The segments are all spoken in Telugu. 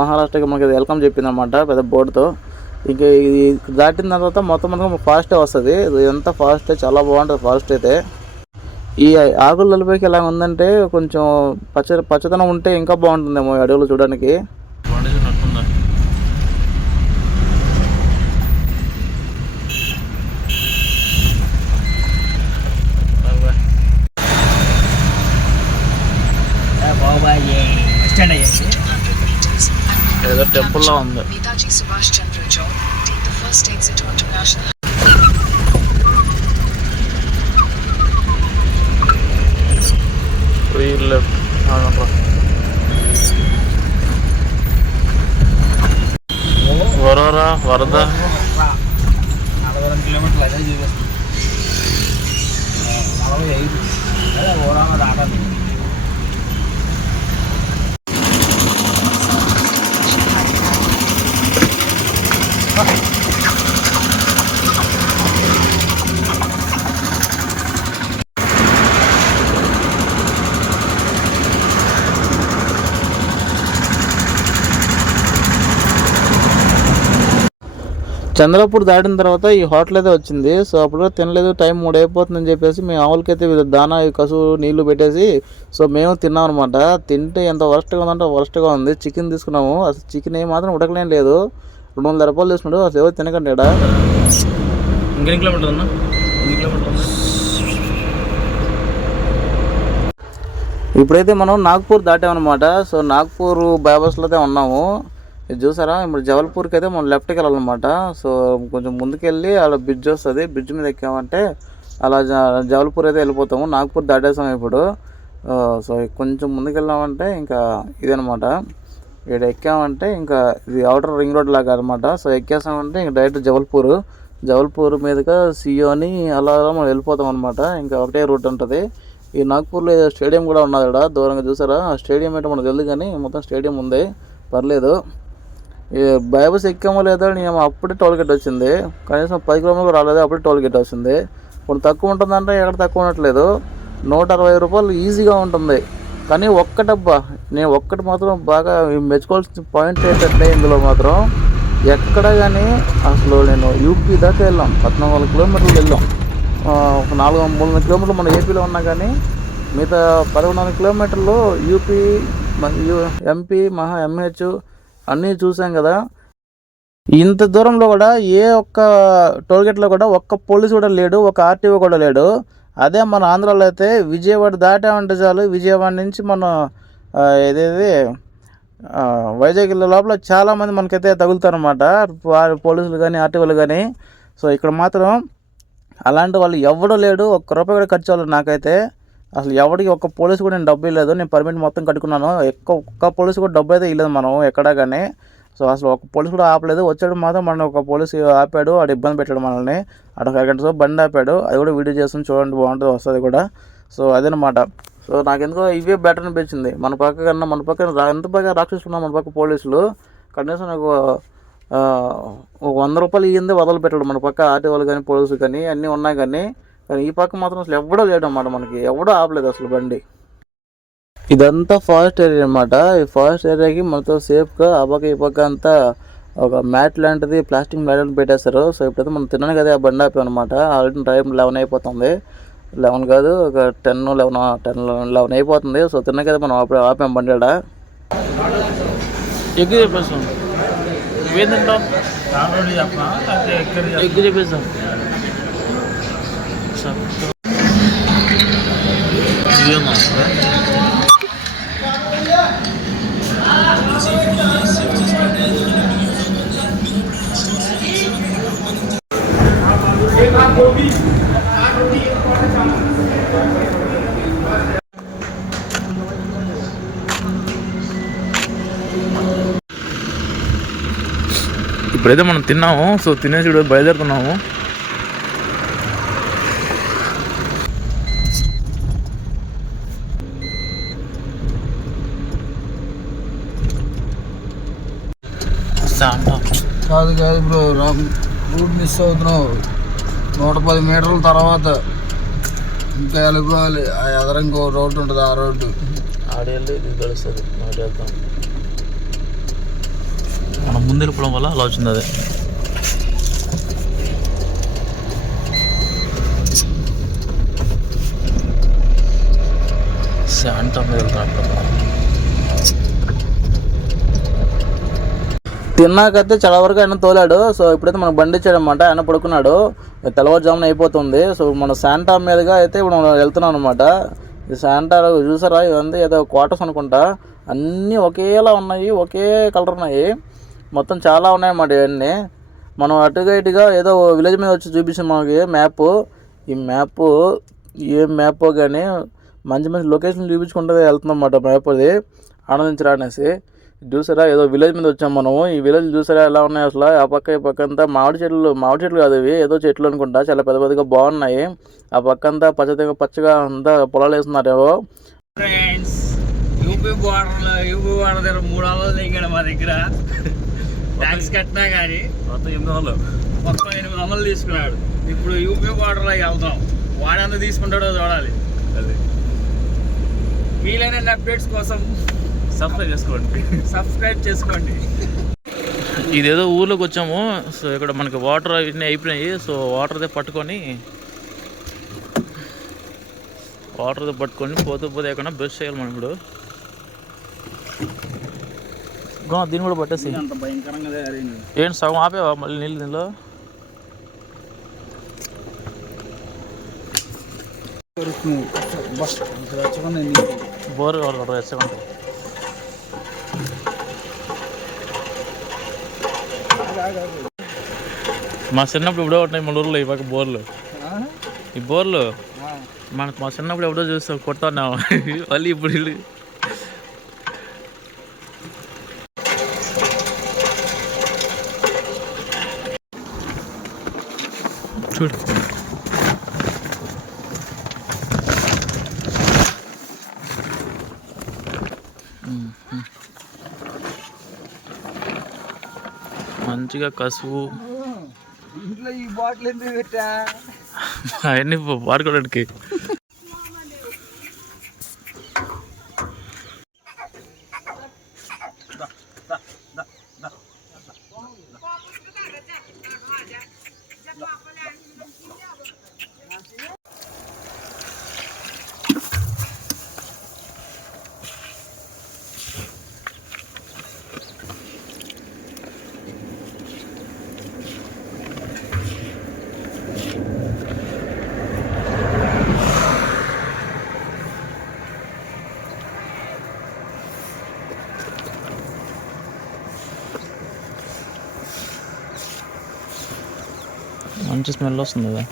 మహారాష్ట్రకి మనకి వెల్కమ్ చెప్పింది అనమాట పెద్ద బోర్డుతో. ఇంకా ఇది దాటిన తర్వాత మొత్తం ఫాస్టే వస్తుంది. ఎంత ఫాస్ట్, చాలా బాగుంటుంది ఫాస్ట్ అయితే. ఈ ఆకుల నలుపైకి ఎలా ఉందంటే కొంచెం పచ్చదనం ఉంటే ఇంకా బాగుంటుందేమో ఈ అడవులు చూడడానికి. ఏదో టెంపుల్ లా ఉంది. వరద 42 కిలోమీటర్లు అదే చూపిస్తుంది. 45 అదే ఓడామ దాటాలి. చంద్రపూర్ దాటిన తర్వాత ఈ హోటల్ అయితే వచ్చింది. సో అప్పుడు తినలేదు, టైం 3 అయిపోతుందని చెప్పేసి మేము ఆవులకైతే దానా కసువు నీళ్లు పెట్టేసి సో మేము తిన్నాం అనమాట. తింటే ఎంత వరస్ట్గా ఉందంటే వరస్ట్గా ఉంది. చికెన్ తీసుకున్నాము, అసలు చికెన్ ఏమాత్రం ఉడకలేం లేదు. 200 రూపాయలు తీసుకున్నాడు, అసలు ఎవరు తినకండి. ఇప్పుడైతే మనం నాగ్పూర్ దాటామన్నమాట. సో నాగ్పూర్ బైపాస్లో అయితే ఉన్నాము. ఇది చూసారా, ఇప్పుడు జబల్పూర్కి అయితే మనం లెఫ్ట్కి వెళ్ళాలన్నమాట. సో కొంచెం ముందుకెళ్ళి అలా బ్రిడ్జ్ వస్తుంది, బ్రిడ్జ్ మీద ఎక్కామంటే అలా జబల్పూర్ అయితే వెళ్ళిపోతాము. నాగ్పూర్ దాటేసాము ఇప్పుడు. సో కొంచెం ముందుకు వెళ్ళామంటే ఇంకా ఇదనమాట. ఇక్కడ ఎక్కామంటే ఇంకా ఇది అవుటర్ రింగ్ రోడ్ లాగా అనమాట. సో ఎక్కేసామంటే ఇంకా డైరెక్ట్ జబల్పూర్ మీదుగా సియోని అలా మనం వెళ్ళిపోతాం అనమాట. ఇంకా ఒకటే రూట్ ఉంటుంది. ఈ నాగ్పూర్లో స్టేడియం కూడా ఉన్నది ఇక్కడ దూరంగా. చూసారా, ఆ స్టేడియం ఏంటో మనకు తెలియదు కానీ మొత్తం స్టేడియం ఉంది, పర్లేదు. ఈ బైపాస్ ఎక్కామో లేదో నేను అప్పుడే టోల్ గేట్ వచ్చింది. కనీసం 10 కిలోమీటర్లు రాలేదు, అప్పుడే టోల్ గేట్ వచ్చింది. ఇప్పుడు తక్కువ ఉంటుందంటే ఎక్కడ తక్కువ ఉండట్లేదు. 160 రూపాయలు ఈజీగా ఉంటుంది. కానీ ఒక్కటబ్బా, నేను ఒక్కటి మాత్రం బాగా మెచ్చుకోవాల్సిన పాయింట్ ఏంటంటే ఇందులో మాత్రం ఎక్కడ కానీ అసలు నేను యూపీ దాకా వెళ్ళాం, 14 కిలోమీటర్లు వెళ్ళాం. ఒక 300 కిలోమీటర్లు మన ఏపీలో ఉన్నా కానీ మిగతా 14 కిలోమీటర్లు యూపీ, ఎంపీ, ఎంహెచ్ అన్నీ చూసాం కదా. ఇంత దూరంలో కూడా ఏ ఒక్క టోల్గేట్లో కూడా ఒక్క పోలీసు కూడా లేడు, ఒక ఆర్టీఓ కూడా లేడు. అదే మన ఆంధ్రాలో అయితే విజయవాడ దాటామంటే చాలు, విజయవాడ నుంచి మనం ఏదేది వైజాగ్ లోపల చాలామంది మనకైతే తగులుతారన్నమాట, పోలీసులు కానీ ఆర్టీఓలు కానీ. సో ఇక్కడ మాత్రం అలాంటి వాళ్ళు ఎవడో లేడు, ఒక్క రూపాయి కూడా ఖర్చు అవ్వలేదు నాకైతే. అసలు ఎవరికి ఒక్క పోలీసు కూడా నేను డబ్బు ఇవ్వలేదు. నేను పర్మిట్ మొత్తం కట్టుకున్నాను, ఒక్క పోలీసు కూడా డబ్బు అయితే ఇవ్వలేదు మనం ఎక్కడా కానీ. సో అసలు ఒక పోలీసు కూడా ఆపలేదు. వచ్చాడు మాత్రం మనం ఒక పోలీసు ఆపాడు, వాడు ఇబ్బంది పెట్టాడు మనల్ని. అటు 1 గంట సేపు బండి ఆపాడు, అది కూడా వీడియో చేస్తాం చూడండి, బాగుంటుంది, వస్తుంది కూడా. సో అదనమాట. సో నాకెందుకో ఇవే బెటర్ అనిపించింది. మన పక్కన ఎంత బాగా రాక్షసుకున్నాం మన పక్క పోలీసులు. కనీసం నాకు 100 రూపాయలు ఇయ్యిందే వదలు మన పక్క ఆర్టీఓలు కానీ పోలీసులు కానీ అన్నీ ఉన్నాయి కానీ ఈ పక్క మాత్రం అసలు ఎవడో లేడు అన్నమాట, మనకి ఎవడో ఆపలేదు అసలు బండి. ఇదంతా ఫారెస్ట్ ఏరియా అనమాట. ఈ ఫారెస్ట్ ఏరియాకి మనతో సేఫ్గా ఆ పక్క ఈ పక్క అంతా ఒక మ్యాట్ లాంటిది, ప్లాస్టిక్ మ్యాట్ పెట్టేస్తారు. సో ఇప్పుడైతే మనం తిన్నాను కదా ఆ బండి ఆపాం అనమాట. ఆల్రెడీ టైం 11 అయిపోతుంది, 11 కాదు ఒక 10-11 అయిపోతుంది. సో తిన్నా కదా మనం ఆపాం బండి ఆడ. ఎగ్గు చెప్పేస్తాం, ఇవేం తింటాం, ఎగ్గు చెప్పేస్తాం. ఇప్పుడైతే మనం తిన్నాము. సో తినేసి ఇప్పుడు బయలుదేరుతున్నాము. కాదు బ్రో, రూట్ మిస్ అవుతున్నావు. 110 మీటర్ల తర్వాత ఇంకా వెళ్ళిపోవాలి. ఆ ఎదర ఇంకో రోడ్డు ఉంటుంది, ఆ రోడ్డు ఆడేళ్ళు ఇది కలుస్తుంది. మాట వెళ్తాం. మనం ముందు వెళ్ళిపోవడం వల్ల అలా వచ్చింది అదే. శాంటా మీద వెళ్తాను. తిన్నాకైతే చాలా వరకు ఆయన తోలాడు. సో ఇప్పుడైతే మనకు బండి ఇచ్చాడనమాట. ఆయన పడుకున్నాడు. తెల్లవారుజామున అయిపోతుంది. సో మన శాంటా మీదుగా అయితే ఇప్పుడు మనం వెళ్తున్నాం అనమాట. ఈ శాంటా చూసారా, ఇవన్నీ ఏదో క్వార్టర్స్ అనుకుంటా. అన్నీ ఒకేలా ఉన్నాయి, ఒకే కలర్ ఉన్నాయి. మొత్తం చాలా ఉన్నాయన్నమాట ఇవన్నీ. మనం అటుగా ఇటుగా ఏదో విలేజ్ మీద వచ్చి చూపించాం మనకి మ్యాప్. ఈ మ్యాప్ ఏ మ్యాప్ కానీ మంచి మంచి లొకేషన్ చూపించుకుంటే వెళ్తుందన్నమాట మ్యాప్. అది ఆనందించరా అనేసి. చూసారా, ఏదో విలేజ్ మీద వచ్చాం మనము. ఈ విలేజ్ చూసారా ఎలా ఉన్నాయి అసలు. ఆ పక్క ఈ పక్క అంతా మామిడి చెట్లు కాదు ఇవి, ఏదో చెట్లు అనుకుంటా. చాలా పెద్ద పెద్దగా బాగున్నాయి. ఆ పక్క అంతా పచ్చగా అంతా పొలాలు వేస్తున్నారు ఏవో. ఫ్రెండ్స్, యూపీ బార్డర్ దగ్గర 3 అవర్లు దిగాడు మా దగ్గర. ట్యాక్స్ కట్టినా కానీ మొత్తం 800 తీసుకున్నాడు. ఇప్పుడు యూపీ బార్డర్లో వెళ్తాం. వాడంతా తీసుకుంటాడో చూడాలి. వీలైన అప్డేట్స్ కోసం సబ్స్క్రైబ్ చేసుకోండి. ఇదేదో ఊర్లోకి వచ్చాము. సో ఇక్కడ మనకి వాటర్ అవన్నీ అయిపోయినాయి. సో వాటర్దే పట్టుకొని పోతే ఎక్కడ బ్రష్ చేయాలి మనం ఇప్పుడు. దీన్ని కూడా పట్టేసి అంత భయంకరంగా ఏంటి సగం ఆపేవా మళ్ళీ నీళ్ళు దీనిలో? బోర్ రెచ్చగంట. మా చిన్నప్పుడు ఎప్పుడో ఉన్నాయి మన ఊర్లో ఈ పక్క బోర్లు. ఈ బోర్లు మా చిన్నప్పుడు ఎప్పుడో చూస్తాం కొడుతున్నాము. మళ్ళీ ఇప్పుడు చూడు. మంచిగా కసువు ఇంట్లో ఈ బాటిల్ ఎందుకు పెట్టా అవన్నీ వాడుకోవడానికి. మంచి స్మెల్ వస్తుంది కదా.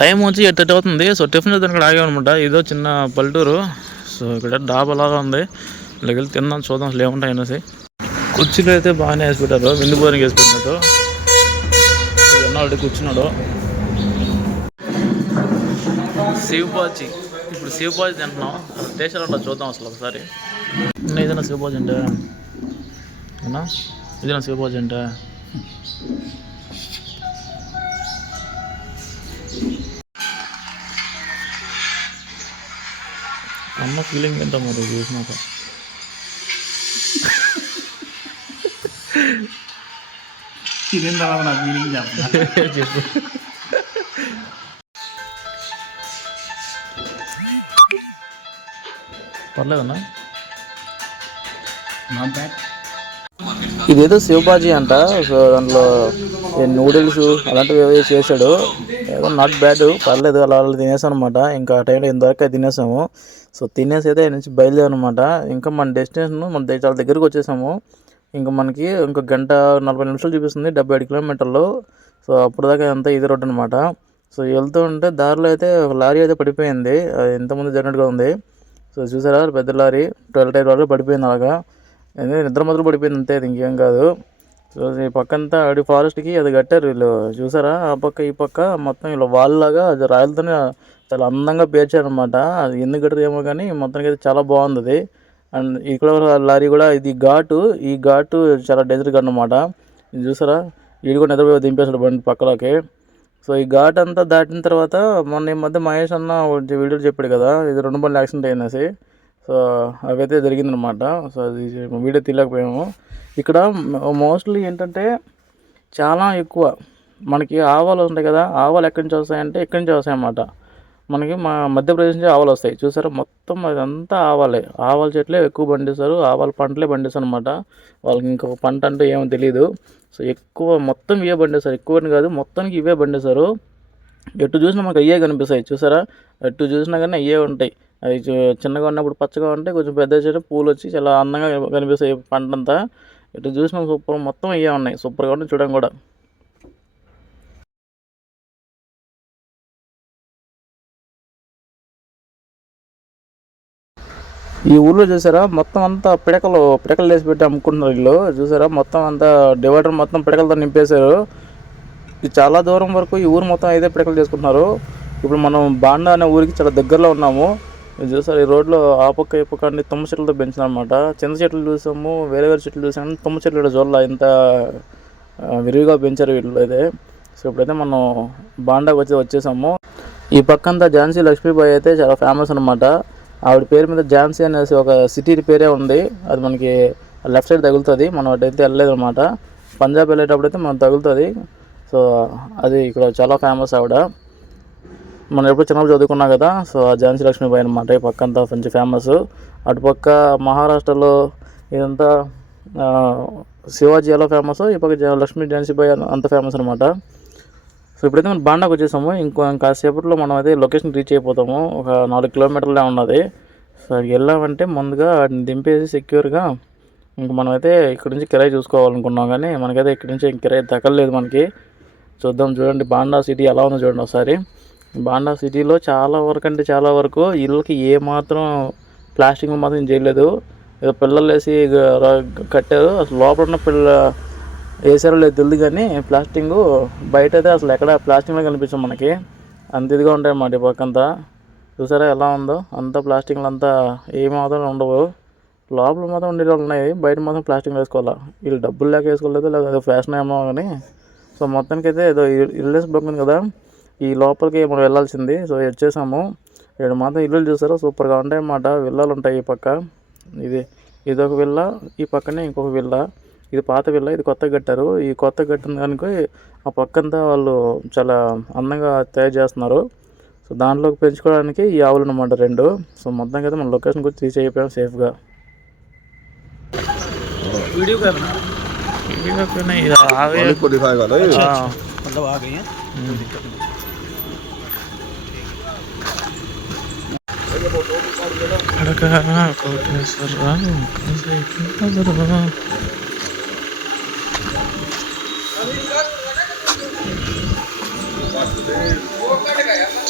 టైం వచ్చి 8:30 అవుతుంది. సో టిఫిన్ అయితే ఇక్కడ ఆగామన్నమాట. ఇదో చిన్న పల్లెటూరు. సో ఇక్కడ డాబాలాగా ఉంది. ఇక్కడికి వెళ్ళి తిందాం, చూద్దాం అసలు ఏముంటాయి అనేసి. కుర్చీలు అయితే బాగానే వేసి పెట్టారు, విందు భోజనం వేసి పెట్టినట్టు. ఆల్రెడీ కూర్చున్నాడు. శివబాజీ, ఇప్పుడు శివబాజీ తింటున్నాం. టేస్ట్ ఎలా చూద్దాం అసలు ఒకసారి. ఇదేనా శివబాజీ అంటే? అవునా, ఇదేనా శివబాజీ అంటే? అన్న ఫీలింగ్ ఎంత మరి చూసినాక. తిరిగిన తర్వాత నా ఫీలింగ్ చెప్పు. పర్లేదన్నా. ఇదేదో శివబాజీ అంట. సో దాంట్లో నూడిల్స్ అలాంటివి ఏదో చేశాడు. ఏదో నాట్ బ్యాడ్, పర్లేదు. అలా తినేసాం అనమాట. ఇంకా ఆ టైంలో ఇంతవరకు తినేసాము. సో తినేసి అయితే నుంచి బయలుదేరాం అనమాట. ఇంకా మన డెస్టినేషన్ చాలా దగ్గరికి వచ్చేసాము. ఇంకా మనకి ఇంకో 1:40 చూపిస్తుంది, 77 కిలోమీటర్లు. సో అప్పుడు దాకా అంతా ఇది రోడ్డు అనమాట. సో వెళ్తూ ఉంటే దారిలో అయితే ఒక లారీ అయితే పడిపోయింది. అది ఇంతకుముందు జరిగినట్టుగా ఉంది. సో చూసారా, పెద్ద లారీ 12 టైర్ వరకు పడిపోయింది. అలాగా నిద్ర మొదలు పడిపోయింది అంతే, ఇంకేం కాదు. సో ఈ పక్కంతా అడి ఫారెస్ట్కి అది కట్టారు వీళ్ళు. చూసారా, ఆ పక్క ఈ పక్క మొత్తం ఇలా వాళ్ళలాగా అది రాయలతోనే చాలా అందంగా పేర్చారనమాట. అది ఎందుకు కట్టరు ఏమో కానీ మొత్తానికి అయితే చాలా బాగుంది అది. అండ్ ఇక్కడ లారీ కూడా ఇది ఈ ఘాటు చాలా డేంజర్గా అన్నమాట. ఇది చూసారా, వీడు కూడా నిద్రపోయి దింపేశాడు బండి పక్కలోకి. సో ఈ ఘాట్ అంతా దాటిన తర్వాత మొన్న ఈ మధ్య మహేష్ అన్న వీడియో చెప్పాడు కదా, ఇది 2 బండ్లు యాక్సిడెంట్ అయినసి. సో అవైతే జరిగిందనమాట. సో అది వీడియో తీయలేకపోయాము. ఇక్కడ మోస్ట్లీ ఏంటంటే చాలా ఎక్కువ మనకి ఆవాలు ఉంటాయి కదా, ఆవాలు ఎక్కడి నుంచి వస్తాయంటే ఇక్కడి నుంచి వస్తాయన్నమాట. మనకి మా మధ్యప్రదేశ్ నుంచి ఆవాలు వస్తాయి చూసారా, మొత్తం అదంతా ఆవాలే. ఆవాల చెట్లే ఎక్కువ పండిస్తారు, ఆవాల పంటలే పండిస్తారు అనమాట. వాళ్ళకి ఇంకొక పంట అంటే ఏమో తెలియదు. సో ఎక్కువ మొత్తం ఇవే పండిస్తారు, ఎక్కువ కాదు మొత్తానికి ఇవే పండిస్తారు. ఎటు చూసినా మాకు అయ్యే కనిపిస్తాయి చూసారా, ఎటు చూసినా కానీ అయ్యే ఉంటాయి. అవి చిన్నగా ఉన్నప్పుడు పచ్చగా ఉంటాయి, కొంచెం పెద్ద చెట్టు పూలు వచ్చి చాలా అందంగా కనిపిస్తాయి పంట అంతా. ఎటు చూసినా సూపర్, మొత్తం అయ్యే ఉన్నాయి, సూపర్గా ఉంటాయి చూడడం కూడా. ఈ ఊళ్ళో చూసారా మొత్తం అంతా పిడకలు వేసి పెట్టి అమ్ముకుంటున్నారు వీళ్ళు. చూసారా మొత్తం అంతా డివైడర్ మొత్తం పిడకలతో నింపేశారు. ఇది చాలా దూరం వరకు ఈ ఊరు మొత్తం అయితే పిడకలు చేసుకుంటున్నారు. ఇప్పుడు మనం బాండా అనే ఊరికి చాలా దగ్గరలో ఉన్నాము. చూసారు ఈ రోడ్లో ఆ పక్క ఈ పక్క అన్ని తుమ్మ చెట్లతో పెంచినమాట. చింత చెట్లు చూసాము, వేరే చెట్లు చూసాము, తుమ్మ చెట్లు చూడాల ఇంత విరివిగా పెంచారు వీళ్ళు అయితే. సో ఇప్పుడైతే మనం బాండాకి వచ్చేసాము. ఈ పక్కంతా ఝాన్సీ లక్ష్మీబాయి అయితే చాలా ఫేమస్ అనమాట. ఆవిడ పేరు మీద ఝాన్సీ అనేసి ఒక సిటీ పేరే ఉంది. అది మనకి లెఫ్ట్ సైడ్ తగులుతుంది, మనం అటైతే వెళ్ళలేదు అనమాట. పంజాబ్ వెళ్ళేటప్పుడు అయితే మనం తగులుతుంది. సో అది ఇక్కడ చాలా ఫేమస్ ఆవిడ. మనం ఎప్పుడు చిన్నప్పుడు చదువుకున్నాం కదా. సో ఆ ఝాన్సీ లక్ష్మీబాయి అనమాట. ఈ పక్క అంతా కొంచెం ఫేమస్. అటుపక్క మహారాష్ట్రలో ఇదంతా శివాజీ ఎలా ఫేమస్, ఈ పక్క ఝాన్సీబాయి అంత ఫేమస్ అనమాట. సో ఇప్పుడైతే మనం బాండాకు వచ్చేసాము. కాసేపట్లో మనం అయితే లొకేషన్ రీచ్ అయిపోతాము. ఒక 4 కిలోమీటర్లే ఉన్నది. సో అక్కడికి వెళ్ళామంటే ముందుగా వాటిని దింపేసి సెక్యూర్గా ఇంక మనమైతే ఇక్కడ నుంచి కిరాయి చూసుకోవాలనుకున్నాం, కానీ మనకైతే ఇక్కడ నుంచి కిరాయి తగ్గలేదు మనకి. చూడండి బాండా సిటీ ఎలా ఉందో చూడండి ఒకసారి. బాండా సిటీలో చాలా వరకు ఇళ్ళకి ఏమాత్రం ప్లాస్టింగ్ మాత్రం చేయలేదు. ఏదో పిల్లలు వేసి కట్టారు. అసలు లోపల ఉన్న వేసారో లేదు తెలియదు, కానీ ప్లాస్టింగ్ బయట అయితే అసలు ఎక్కడ ప్లాస్టింగ్లో కనిపించాం మనకి. అంత ఇదిగా ఉంటాయి అన్నమాట ఈ పక్కంతా. చూసారా ఎలా ఉందో, అంతా ప్లాస్టింగ్లు అంతా ఏమాత్రం ఉండవు. లోపల మాత్రం ఉండేవి ఉన్నాయి, బయట మాత్రం ప్లాస్టింగ్ వేసుకోవాలా. వీళ్ళు డబ్బులు లేక వేసుకోలేదు, లేదా అదే ఫ్యాషన్ ఏమో కానీ. సో మొత్తానికి అయితే ఏదో ఇల్లేసి బ్లాక్ ఉంది కదా, ఈ లోపలికి మనం వెళ్ళాల్సింది. సో వచ్చేసాము. ఇక్కడ మాత్రం ఇల్లులు చూసారా సూపర్గా ఉంటాయి అన్నమాట. విల్లాలు ఉంటాయి ఈ పక్క. ఇదొక విల్ల, ఈ పక్కనే ఇంకొక విల్ల. ఇది పాత విల్ల, ఇది కొత్తగా కట్టారు. ఈ కొత్తగా కట్టిన కనుక ఆ పక్కంతా వాళ్ళు చాలా అందంగా తయారు చేస్తున్నారు. సో దాంట్లోకి పెంచుకోవడానికి ఈ ఆవులు అన్నమాట 2. సో మొత్తానికి అయితే మన లొకేషన్ గురించి రీచ్ అయిపోయాం సేఫ్గా. वीडियो करना नहीं आगे को दिखाएगा ना, मतलब आ गई है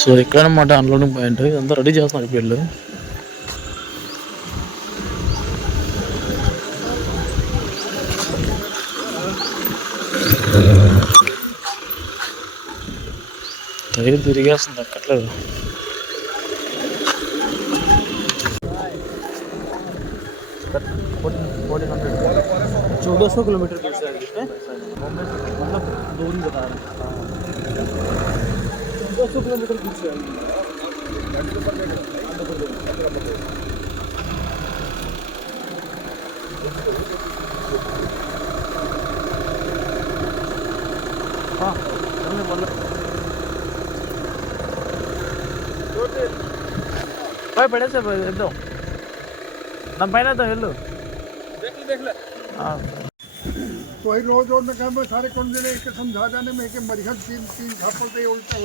సో ఇక్కడ అన్నమాట అన్లోడింగ్ పాయింట్. ఇదంతా రెడీ చేస్తున్నారు వీళ్ళు. టైర్ తిరిగేస్తుంది అక్కర్లేదు. ₹1400 किलोमीटर दूर से बॉम्बे से, मतलब दूरी बता रहे हैं 200 किलोमीटर दूर से हाँ भाई बड़े से एकदम नम पहले तो हेलो देख ले हाँ तो ही रोज में काम में सारे कौन से के समझा जाने में के मरिहत तीन झापल पे उल्टा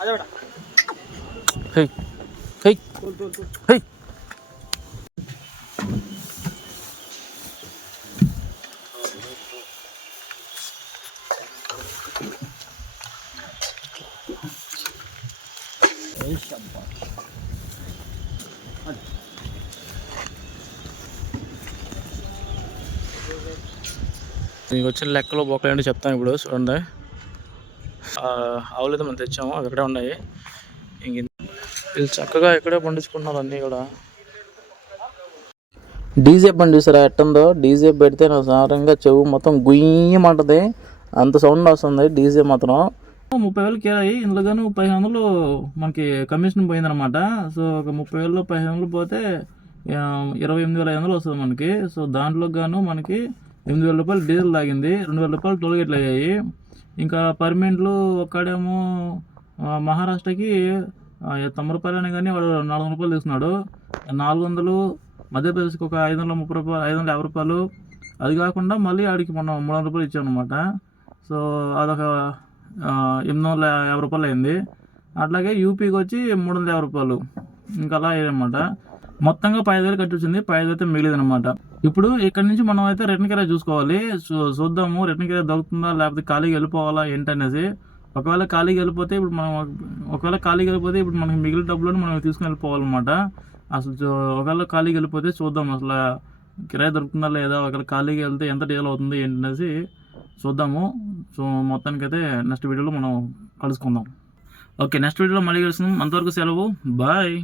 आजा बेटा हे हे हे మీకు వచ్చిన లెక్కలో బొక్కలు చెప్తాను ఇప్పుడు చూడండి. ఆవులు అయితే మనం తెచ్చాము, అవి ఇక్కడే ఉన్నాయి. ఇంక వీళ్ళు చక్కగా ఇక్కడే పండించుకుంటున్నారు అన్నీ కూడా. డీజే బండి చూసారా ఎట్టుందో, డీజే పెడితే నా సారంగా చెవు మొత్తం గుయ్యమంటది, అంత సౌండ్ వస్తుంది డీజే మాత్రం. 30,000 కిరాయి, ఇందులోగాను 500 మనకి కమిషన్ పోయిందనమాట. సో ఒక 30,000లో 500 పోతే 28,500 వస్తుంది మనకి. సో దాంట్లో గాను మనకి 8,000 రూపాయలు డీజిల్ తాగింది, 2,000 రూపాయలు టోల్ గేట్లు అయ్యాయి. ఇంకా పర్మిట్లు ఒక్కడేమో మహారాష్ట్రకి 90 రూపాయలని కానీ వాడు 400 రూపాయలు తీసుకున్నాడు. 400 మధ్యప్రదేశ్కి ఒక 530 రూపాయలు, 550 రూపాయలు. అది కాకుండా మళ్ళీ ఆడికి మనం 300 రూపాయలు ఇచ్చామన్నమాట. సో అదొక 850 రూపాయలు అయింది. అట్లాగే యూపీకి వచ్చి 350 రూపాయలు, ఇంకా అలా అయ్యాయన్నమాట. మొత్తంగా 5,000 కట్టి వచ్చింది, 5,000 అయితే మిగిలిందనమాట. ఇప్పుడు ఇక్కడ నుంచి మనం అయితే రిటర్న్ కిరాయి చూసుకోవాలి. చూద్దాము రిటర్న్ కిరాయి దొరుకుతుందా లేకపోతే ఖాళీగా వెళ్ళిపోవాలా ఏంటనేసి. ఒకవేళ ఖాళీగా వెళ్ళిపోతే ఇప్పుడు మనకి మిగిలిన డబ్బులను మనం తీసుకుని వెళ్ళిపోవాలన్నమాట. అసలు ఒకవేళ ఖాళీగా వెళ్ళిపోతే చూద్దాం అసలు కిరాయి దొరుకుతుందా లేదా, ఒకవేళ ఖాళీగా వెళ్తే ఎంత డీల్ అవుతుంది ఏంటనేసి చూద్దాము. సో మొత్తానికైతే నెక్స్ట్ వీడియోలో మనం కలుసుకుందాం. ఓకే, నెక్స్ట్ వీడియోలో మళ్ళీ కలుసుకుందాం. అంతవరకు సెలవు, బాయ్.